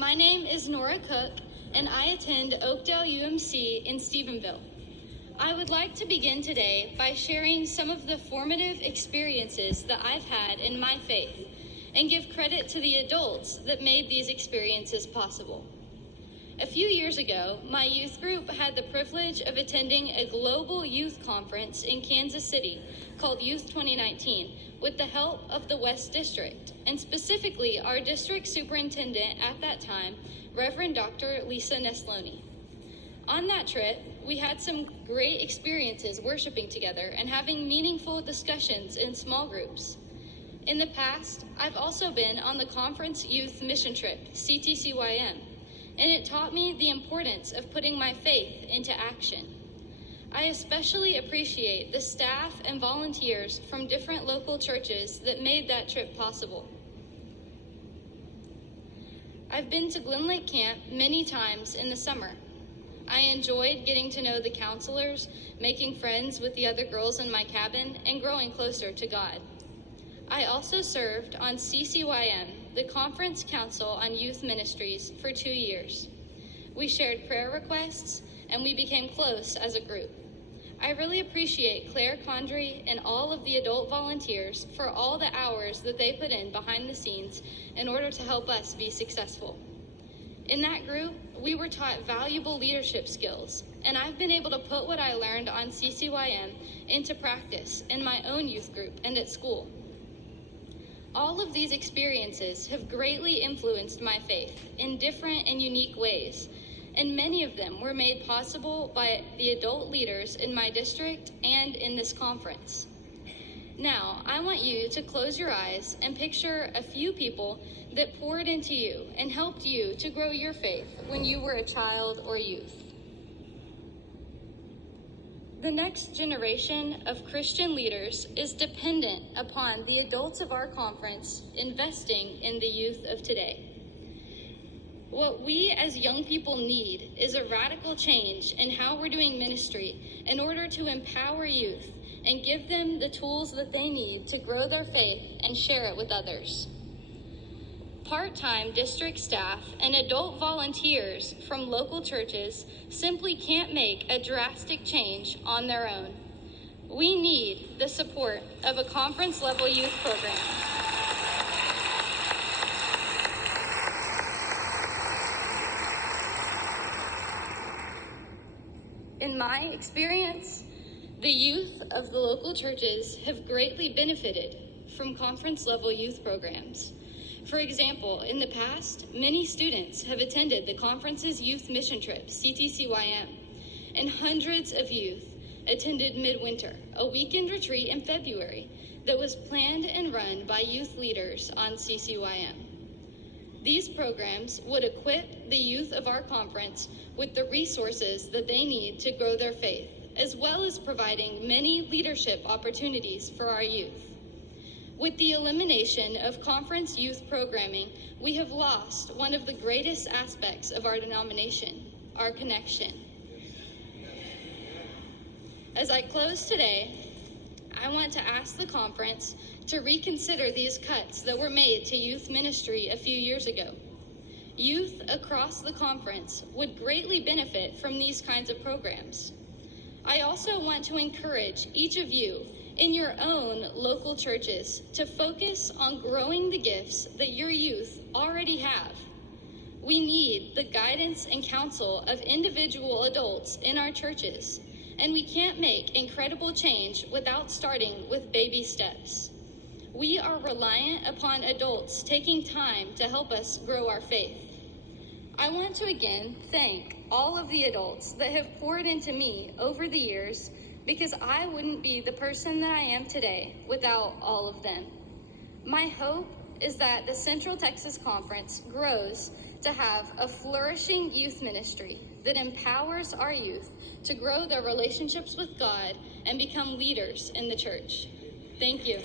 My name is Nora Cook, and I attend Oakdale UMC in Stephenville. I would like to begin today by sharing some of the formative experiences that I've had in my faith and give credit to the adults that made these experiences possible. A few years ago, my youth group had the privilege of attending a global youth conference in Kansas City called Youth 2019 with the help of the West District, and specifically our district superintendent at that time, Reverend Dr. Lisa Nesloni. On that trip, we had some great experiences worshiping together and having meaningful discussions in small groups. In the past, I've also been on the conference youth mission trip, CTCYM, and it taught me the importance of putting my faith into action. I especially appreciate the staff and volunteers from different local churches that made that trip possible. I've been to Glen Lake Camp many times in the summer. I enjoyed getting to know the counselors, making friends with the other girls in my cabin, and growing closer to God. I also served on CCYM, the Conference Council on Youth Ministries, for 2 years. We shared prayer requests, and we became close as a group. I really appreciate Claire Condry and all of the adult volunteers for all the hours that they put in behind the scenes in order to help us be successful. In that group, we were taught valuable leadership skills, and I've been able to put what I learned on CCYM into practice in my own youth group and at school. All of these experiences have greatly influenced my faith in different and unique ways, and many of them were made possible by the adult leaders in my district and in this conference. Now, I want you to close your eyes and picture a few people that poured into you and helped you to grow your faith when you were a child or youth. The next generation of Christian leaders is dependent upon the adults of our conference investing in the youth of today. What we as young people need is a radical change in how we're doing ministry in order to empower youth and give them the tools that they need to grow their faith and share it with others. Part-time district staff and adult volunteers from local churches simply can't make a drastic change on their own. We need the support of a conference-level youth program. In my experience, the youth of the local churches have greatly benefited from conference-level youth programs. For example, in the past, many students have attended the conference's youth mission trip, CTCYM, and hundreds of youth attended Midwinter, a weekend retreat in February that was planned and run by youth leaders on CCYM. These programs would equip the youth of our conference with the resources that they need to grow their faith, as well as providing many leadership opportunities for our youth. With the elimination of conference youth programming, we have lost one of the greatest aspects of our denomination, our connection. As I close today, I want to ask the conference to reconsider these cuts that were made to youth ministry a few years ago. Youth across the conference would greatly benefit from these kinds of programs. I also want to encourage each of you in your own local churches to focus on growing the gifts that your youth already have. We need the guidance and counsel of individual adults in our churches, and we can't make incredible change without starting with baby steps. We are reliant upon adults taking time to help us grow our faith. I want to again thank all of the adults that have poured into me over the years, because I wouldn't be the person that I am today without all of them. My hope is that the Central Texas Conference grows to have a flourishing youth ministry that empowers our youth to grow their relationships with God and become leaders in the church. Thank you.